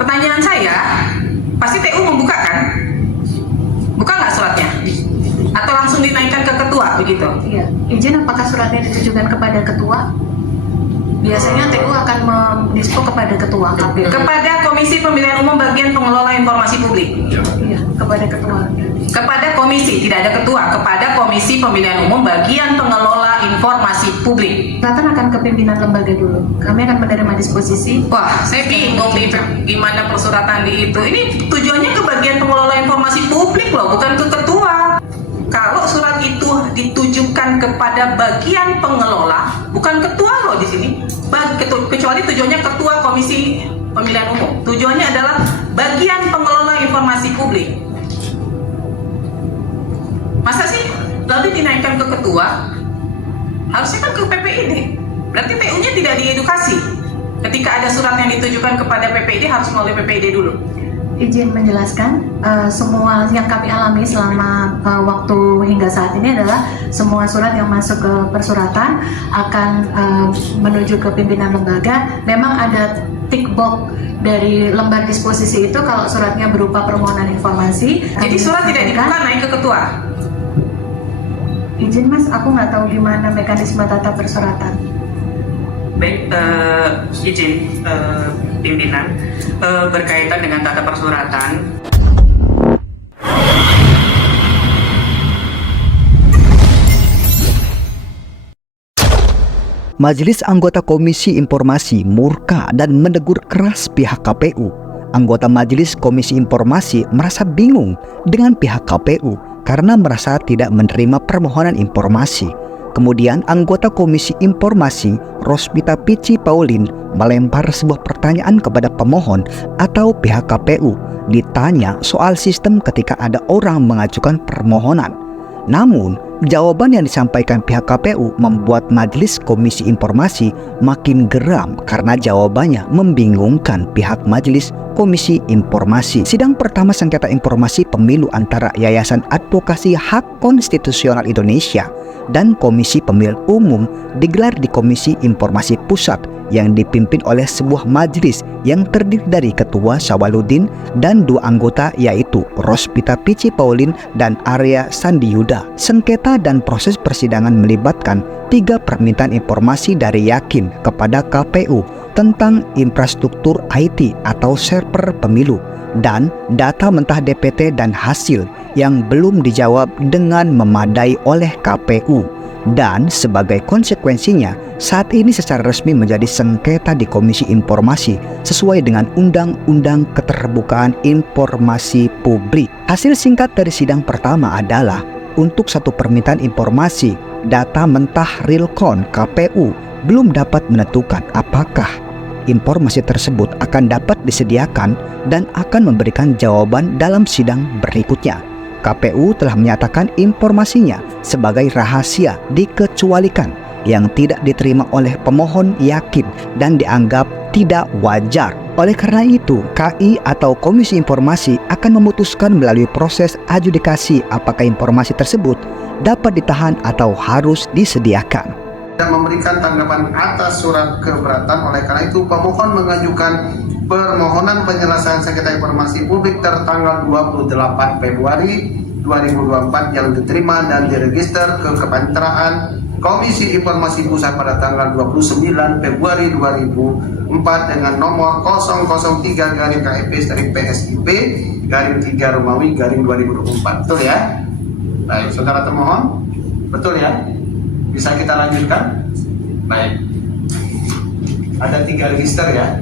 Pertanyaan saya, pasti TU membuka kan? Buka nggak suratnya? Atau langsung dinaikkan ke ketua begitu? Iya. Izin apakah suratnya ditujukan kepada ketua? Biasanya TU akan mendispo kepada ketua KPU. Kepada Komisi Pemilihan Umum Bagian Pengelola Informasi Publik. Iya, kepada ketua. Kepada komisi, tidak ada ketua, kepada Komisi Pemilihan Umum Bagian Pengelola Informasi Publik. Suratan akan ke pimpinan lembaga dulu. Kami akan menerima disposisi. Wah, saya bingung nih gimana persuratan di itu. Ini tujuannya ke bagian pengelola informasi publik loh, bukan ke ketua. Kalau surat itu ditujukan kepada bagian pengelola, bukan ketua loh di sini. Kecuali tujuannya ketua Komisi Pemilihan Umum. Tujuannya adalah bagian pengelola informasi publik. Masa sih lalu dinaikkan ke ketua? Harusnya kan ke PPID. Berarti TU-nya tidak diedukasi. Ketika ada surat yang ditujukan kepada PPID harus melalui PPID dulu. Izin menjelaskan, semua yang kami alami selama waktu hingga saat ini adalah semua surat yang masuk ke persuratan akan menuju ke pimpinan lembaga. Memang ada tick box dari lembar disposisi itu kalau suratnya berupa permohonan informasi. Jadi surat tidak dibuka naik ke ketua. Izin Mas, aku nggak tahu gimana mekanisme tata persuratan. Baik, izin pimpinan berkaitan dengan tata persuratan. Majelis anggota Komisi Informasi murka dan menegur keras pihak KPU. Anggota Majelis Komisi Informasi merasa bingung dengan pihak KPU karena merasa tidak menerima permohonan informasi. Kemudian anggota Komisi Informasi Rospita Pici Paulin melempar sebuah pertanyaan kepada pemohon atau pihak KPU. Ditanya soal sistem ketika ada orang mengajukan permohonan. Namun, jawaban yang disampaikan pihak KPU membuat Majelis Komisi Informasi makin geram karena jawabannya membingungkan pihak Majelis Komisi Informasi. Sidang pertama sengketa informasi pemilu antara Yayasan Advokasi Hak Konstitusional Indonesia dan Komisi Pemilihan Umum digelar di Komisi Informasi Pusat yang dipimpin oleh sebuah majelis yang terdiri dari Ketua Sawaludin dan dua anggota yaitu Rospita Pici Paulin dan Arya Sandiyuda. Sengketa dan proses persidangan melibatkan 3 permintaan informasi dari Yakin kepada KPU tentang infrastruktur IT atau server pemilu dan data mentah DPT dan hasil yang belum dijawab dengan memadai oleh KPU. Dan sebagai konsekuensinya, saat ini secara resmi menjadi sengketa di Komisi Informasi sesuai dengan Undang-Undang Keterbukaan Informasi Publik. Hasil singkat dari sidang pertama adalah untuk satu permintaan informasi data mentah realcon KPU belum dapat menentukan apakah informasi tersebut akan dapat disediakan dan akan memberikan jawaban dalam sidang berikutnya. KPU telah menyatakan informasinya sebagai rahasia dikecualikan yang tidak diterima oleh pemohon Yakin dan dianggap tidak wajar. Oleh karena itu, KI atau Komisi Informasi akan memutuskan melalui proses adjudikasi apakah informasi tersebut dapat ditahan atau harus disediakan. Dan memberikan tanggapan atas surat keberatan. Oleh karena itu pemohon mengajukan permohonan penyelesaian sengketa informasi publik tertanggal 28 Februari 2024 yang diterima dan diregister ke Kepaniteraan Komisi Informasi Pusat pada tanggal 29 Februari 2004 dengan nomor 003-KEP-PSIP-3 Romawi 2024. Betul ya? Baik, saudara termohon, betul ya? Bisa kita lanjutkan? Baik. Ada 3 register ya.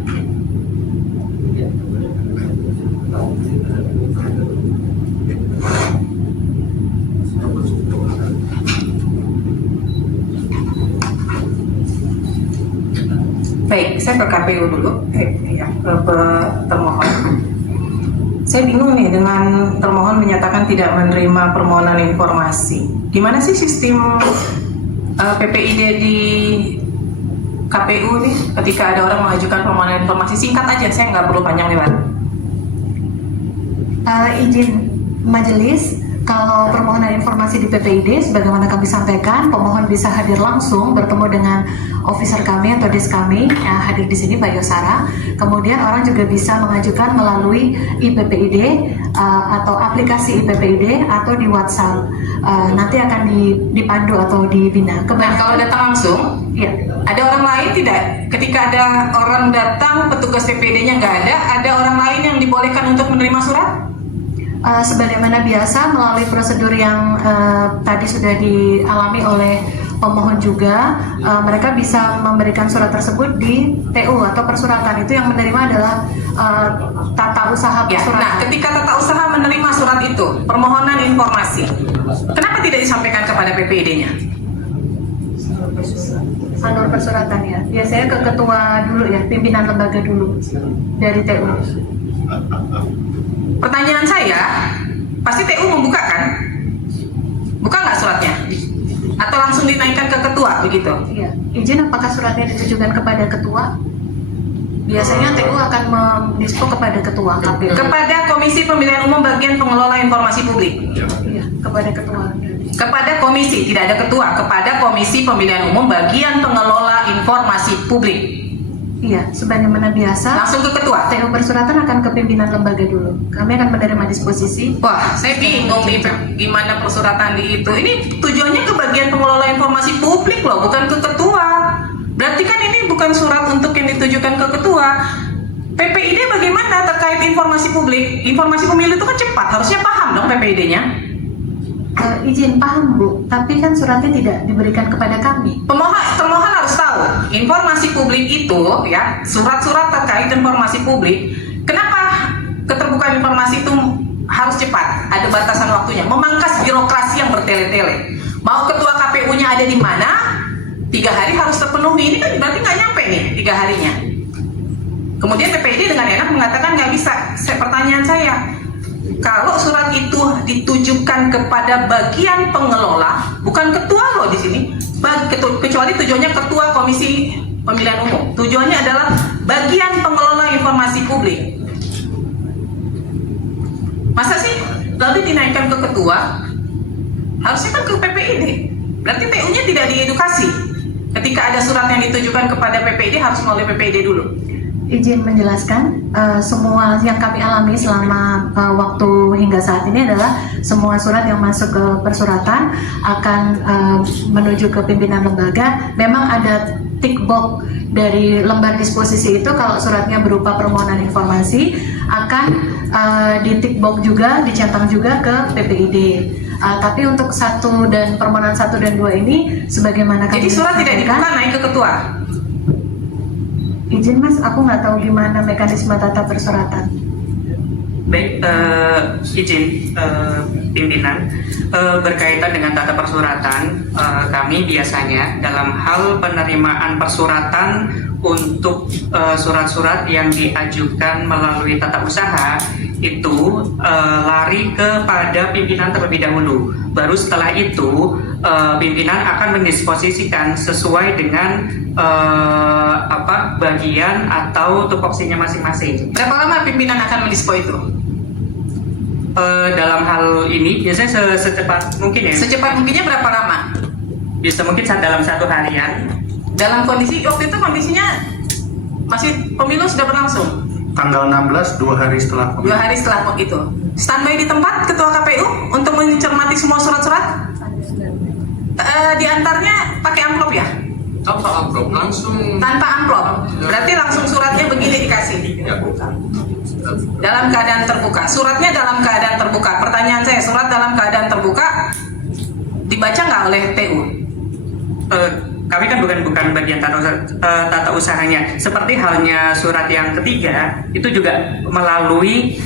Baik, saya ke KPU dulu. Ke termohon. Saya bingung nih dengan termohon menyatakan tidak menerima permohonan informasi. Gimana sih sistem PPID di KPU nih ketika ada orang mengajukan permohonan informasi? Singkat aja, saya nggak perlu panjang lebar. Izin majelis, Kalau permohonan informasi di PPID, sebagaimana kami sampaikan, pemohon bisa hadir langsung bertemu dengan officer kami atau dis kami yang hadir di sini, Mbak Yosara. Kemudian orang juga bisa mengajukan melalui IPPID atau aplikasi IPPID atau di WhatsApp. Nanti akan dipandu atau dibina. Nah, kalau datang langsung, Ya. ada orang lain tidak? Ketika ada orang datang, petugas PPD-nya nggak ada orang lain yang dibolehkan untuk menerima surat? Sebagaimana biasa melalui prosedur yang tadi sudah dialami oleh pemohon juga, mereka bisa memberikan surat tersebut di TU atau persuratan. Itu yang menerima adalah tata usaha Ya, persuratan. nah ketika tata usaha menerima surat itu, permohonan informasi, kenapa tidak disampaikan kepada PPID-nya? Alur persuratan ya, biasanya ke ketua dulu ya, pimpinan lembaga dulu dari TU. Pertanyaan saya, pasti TU membuka kan? Buka nggak suratnya? Atau langsung dinaikkan ke ketua begitu? Iya. Izin apakah suratnya ditujukan kepada ketua? Biasanya TU akan mendispo kepada ketua KPU. Kepada Komisi Pemilihan Umum Bagian Pengelola Informasi Publik. Iya, kepada ketua. Kepada komisi, tidak ada ketua, kepada Komisi Pemilihan Umum Bagian Pengelola Informasi Publik. Iya, sebagaimana biasa. Langsung ke ketua. TU persuratan akan ke pimpinan lembaga dulu. Kami akan menerima disposisi. Wah, saya bingung nih gimana persuratan di itu. Ini tujuannya ke bagian pengelola informasi publik loh, bukan ke ketua. Berarti kan ini bukan surat untuk yang ditujukan ke ketua. PPID bagaimana terkait informasi publik? Informasi pemilu itu kan cepat, harusnya paham dong PPID-nya. Izin paham Bu, tapi kan suratnya tidak diberikan kepada kami. Termohon harus tahu informasi publik itu ya, surat-surat terkait informasi publik. Kenapa keterbukaan informasi itu harus cepat? Ada batasan waktunya, memangkas birokrasi yang bertele-tele. Mau ketua KPU-nya ada di mana? 3 hari harus terpenuhi. Ini kan berarti nggak nyampe nih 3 harinya. Kemudian PPID dengan enak mengatakan nggak bisa. Pertanyaan saya, kalau surat itu ditujukan kepada bagian pengelola, bukan ketua loh di sini, kecuali tujuannya ketua Komisi Pemilihan Umum. Tujuannya adalah bagian pengelola informasi publik. Masa sih lalu dinaikkan ke ketua? Harusnya kan ke PPID. Berarti TU-nya tidak diedukasi. Ketika ada surat yang ditujukan kepada PPID harus melalui PPID dulu. Izin menjelaskan, semua yang kami alami selama waktu hingga saat ini adalah semua surat yang masuk ke persuratan akan menuju ke pimpinan lembaga. Memang ada tick box dari lembar disposisi itu, kalau suratnya berupa permohonan informasi akan di tick box juga, dicentang juga ke PPID. Tapi untuk permohonan 1 dan 2 ini sebagaimana kami Jadi surat tidak dibuka naik ke ketua. Izin Mas, aku nggak tahu gimana mekanisme tata persuratan. Baik, izin pimpinan, berkaitan dengan tata persuratan, kami biasanya dalam hal penerimaan persuratan untuk surat-surat yang diajukan melalui tata usaha itu lari kepada pimpinan terlebih dahulu. Baru setelah itu pimpinan akan mendisposisikan sesuai dengan bagian atau tupoksinya masing-masing. Berapa lama pimpinan akan mendispo itu? Dalam hal ini biasanya secepat mungkin ya. Secepat mungkinnya berapa lama? Bisa mungkin dalam 1 harian. Dalam kondisi waktu itu kondisinya masih pemilu sudah berlangsung. Tanggal 16, 2 hari setelah 2 hari setelah itu. Standby di tempat ketua KPU untuk mencermati semua surat-surat. Diantarnya pakai amplop ya? Tanpa amplop, langsung. Tanpa amplop. Berarti langsung suratnya begini dikasih. Ya. Dalam keadaan terbuka. Suratnya dalam keadaan terbuka. Pertanyaan saya, surat dalam keadaan terbuka dibaca nggak oleh TU? Kami kan bukan bagian tata usahanya. Seperti halnya surat yang ketiga, itu juga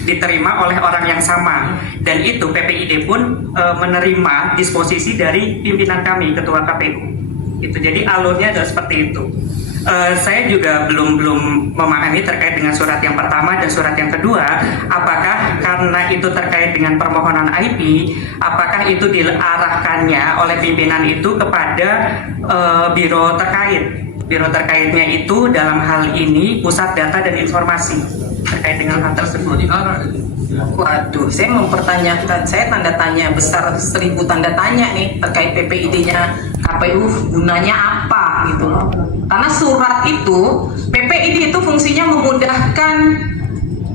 diterima oleh orang yang sama. Dan itu PPID pun menerima disposisi dari pimpinan kami, ketua KPU. Itu jadi alurnya adalah seperti itu. Saya juga belum memahami terkait dengan surat yang pertama dan surat yang kedua, apakah karena itu terkait dengan permohonan IP, apakah itu diarahkannya oleh pimpinan itu kepada biro terkait. Biro terkaitnya itu dalam hal ini Pusat Data dan Informasi. terkait dengan hal tersebut. Waduh, saya tanda tanya besar 1000 tanda tanya nih terkait PPID-nya KPU gunanya apa gitu loh. Karena surat itu, PPID itu fungsinya memudahkan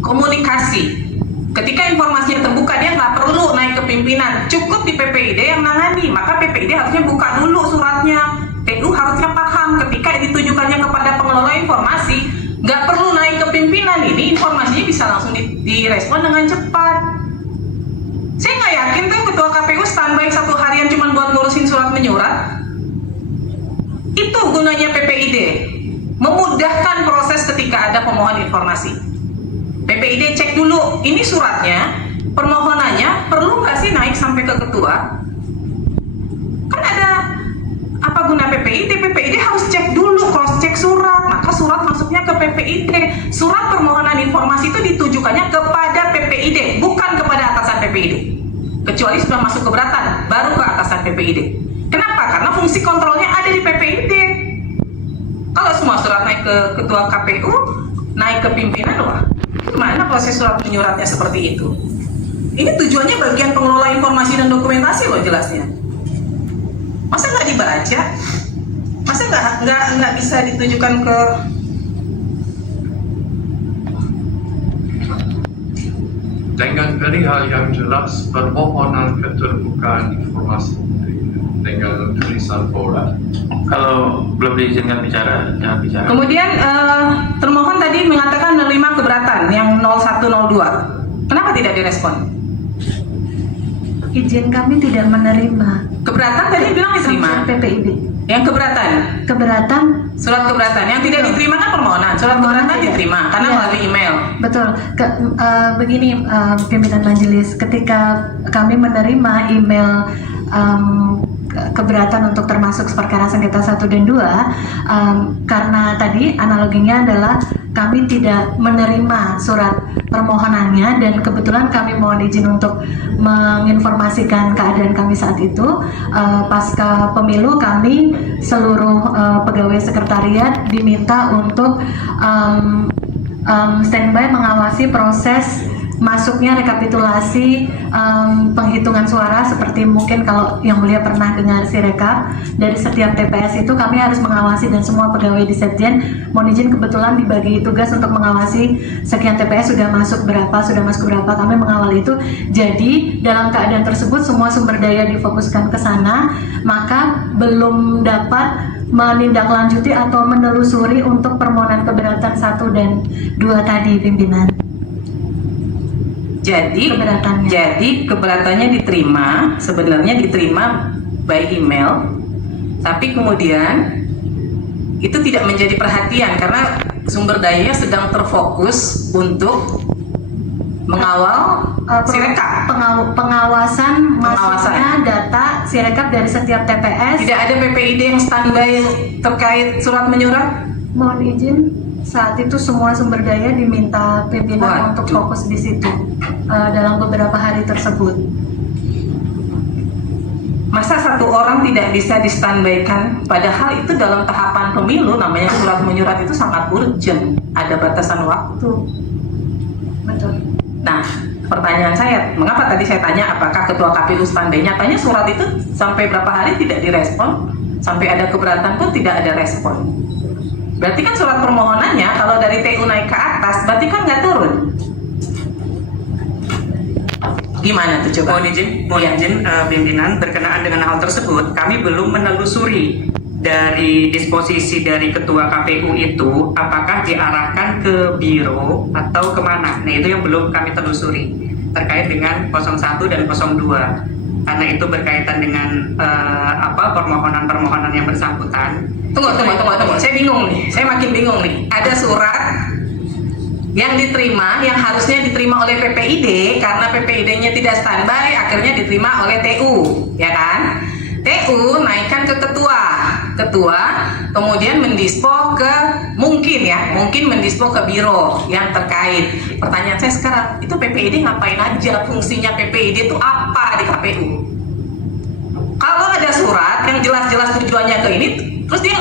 komunikasi. Ketika informasinya terbuka, dia nggak perlu naik ke pimpinan, cukup di PPID yang nangani. Maka PPID harusnya buka dulu suratnya. TU harusnya paham ketika ditujukannya kepada pengelola informasi, nggak perlu naik ke pimpinan, ini informasinya bisa langsung direspon dengan cepat. Saya nggak yakin tuh ketua KPU standby 1 harian cuma buat ngurusin surat menyurat. Itu gunanya PPID, memudahkan proses ketika ada pemohon informasi. PPID cek dulu, ini suratnya, permohonannya perlu nggak sih naik sampai ke ketua? Kan ada apa guna PPID? PPID harus cek dulu, cross check surat, maka surat masuknya ke PPID. Surat permohonan informasi itu ditujukannya kepada PPID, bukan kepada atasan PPID. Kecuali sudah masuk keberatan, baru ke atasan PPID. Kenapa? Karena fungsi kontrolnya ada di PPID. Kalau semua surat naik ke ketua KPU, naik ke pimpinan, wah, gimana proses surat menyuratnya seperti itu? Ini tujuannya bagian pengelola informasi dan dokumentasi loh jelasnya. Masa nggak dibaca? Masa nggak bisa ditujukan ke Dengan perihal yang jelas permohonan keterbukaan informasi dengan tulisan fora. Kalau belum diizinkan bicara, jangan bicara. Kemudian termohon tadi mengatakan menerima keberatan yang 0102. Kenapa tidak direspon? Izin kami tidak menerima. Keberatan tadi bilang diterima. PPID. Yang keberatan, Keberatan, surat keberatan. Yang tidak diterima kan permohonan. Surat Permohonan keberatan tidak. diterima karena Iya. melalui email. betul. Begini, pimpinan majelis, ketika kami menerima email keberatan untuk termasuk perkara sengketa 1 dan 2, karena tadi analoginya adalah kami tidak menerima surat permohonannya dan kebetulan kami mohon izin untuk menginformasikan keadaan kami saat itu. Pasca pemilu kami seluruh pegawai sekretariat diminta untuk standby mengawasi proses masuknya rekapitulasi penghitungan suara, seperti mungkin kalau yang mulia pernah dengar Sirekap, dari setiap TPS itu kami harus mengawasi, dan semua pegawai di Setjen mohon izin kebetulan dibagi tugas untuk mengawasi sekian TPS sudah masuk berapa, kami mengawal itu. Jadi dalam keadaan tersebut semua sumber daya difokuskan ke sana, maka belum dapat menindaklanjuti atau menelusuri untuk permohonan keberatan 1 dan 2 tadi, pimpinan. Jadi keberatannya diterima, sebenarnya diterima by email, tapi kemudian itu tidak menjadi perhatian karena sumber dayanya sedang terfokus untuk mengawal Sirekap. Pengawasan masuknya data Sirekap dari setiap TPS. Tidak ada PPID yang standby terkait surat menyurat. Mohon izin, saat itu semua sumber daya diminta pimpinan untuk fokus di situ dalam beberapa hari tersebut. Masa satu orang tidak bisa di-standby-kan, padahal itu dalam tahapan pemilu, namanya surat menyurat itu sangat urgent, ada batasan waktu. Betul. Nah, pertanyaan saya, mengapa tadi saya tanya apakah ketua KPU standby? Nyatanya surat itu sampai berapa hari tidak direspon, sampai ada keberatan pun tidak ada respon. Berarti kan surat permohonannya kalau dari TU naik ke atas, berarti kan nggak turun. Gimana tuh coba? Mohon izin pimpinan, berkenaan dengan hal tersebut, kami belum menelusuri dari disposisi dari ketua KPU itu apakah diarahkan ke biro atau kemana. Nah, itu yang belum kami telusuri terkait dengan 01 dan 02, karena itu berkaitan dengan permohonan-permohonan yang bersangkutan. Tunggu. Saya bingung nih. Saya makin bingung nih. Ada surat yang diterima, yang harusnya diterima oleh PPID karena PPID-nya tidak standby, akhirnya diterima oleh TU, ya kan? TU naikkan ke ketua, kemudian mendispo ke mungkin mendispo ke biro yang terkait. Pertanyaan saya sekarang, itu PPID ngapain aja? Fungsinya PPID itu apa di KPU? Kalau ada surat yang jelas-jelas tujuannya ke ini, terus dia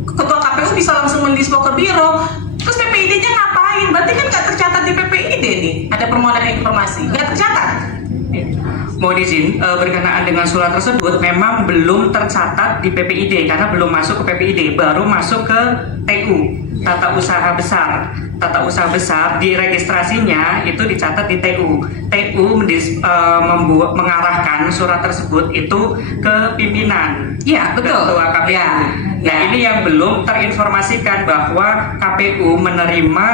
ketua KPU bisa langsung mendispo ke biro, terus PPID-nya ngapain? lain, berarti kan nggak tercatat di PPID nih, ada permohonan informasi, nggak tercatat. Mohon izin, berkenaan dengan surat tersebut memang belum tercatat di PPID karena belum masuk ke PPID, baru masuk ke TU, tata usaha besar. Tata usaha besar di registrasinya itu dicatat di TU. TU mengarahkan surat tersebut itu ke pimpinan. Iya, betul. Ketua KPU. Ya. Nah, ini yang belum terinformasikan bahwa KPU menerima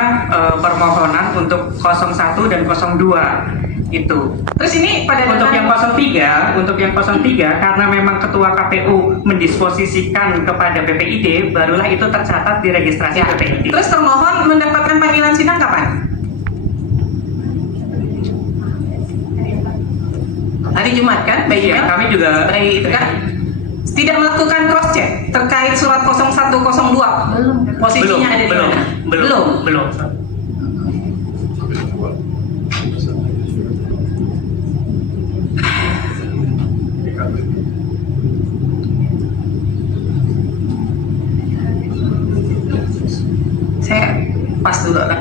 permohonan untuk 01 dan 02 itu. Terus ini pada Untuk yang 03 karena memang ketua KPU mendisposisikan kepada PPID, barulah itu tercatat di registrasi ya. PPID. Terus termohon mendapatkan panggilan sidang kapan? Hari Jumat kan? Baik, Iya, kami juga baik itu kan? Tidak melakukan cross check terkait surat 0102. Posisinya ada di mana? belum. Saya pas dulu lah.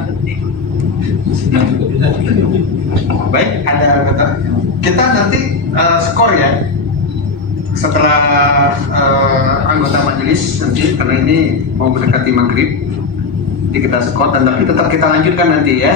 Baik, ada kata. Kita nanti skor ya setelah anggota majelis nanti, karena ini mau mendekati maghrib, jadi kita skor dan tapi tetap kita lanjutkan nanti ya.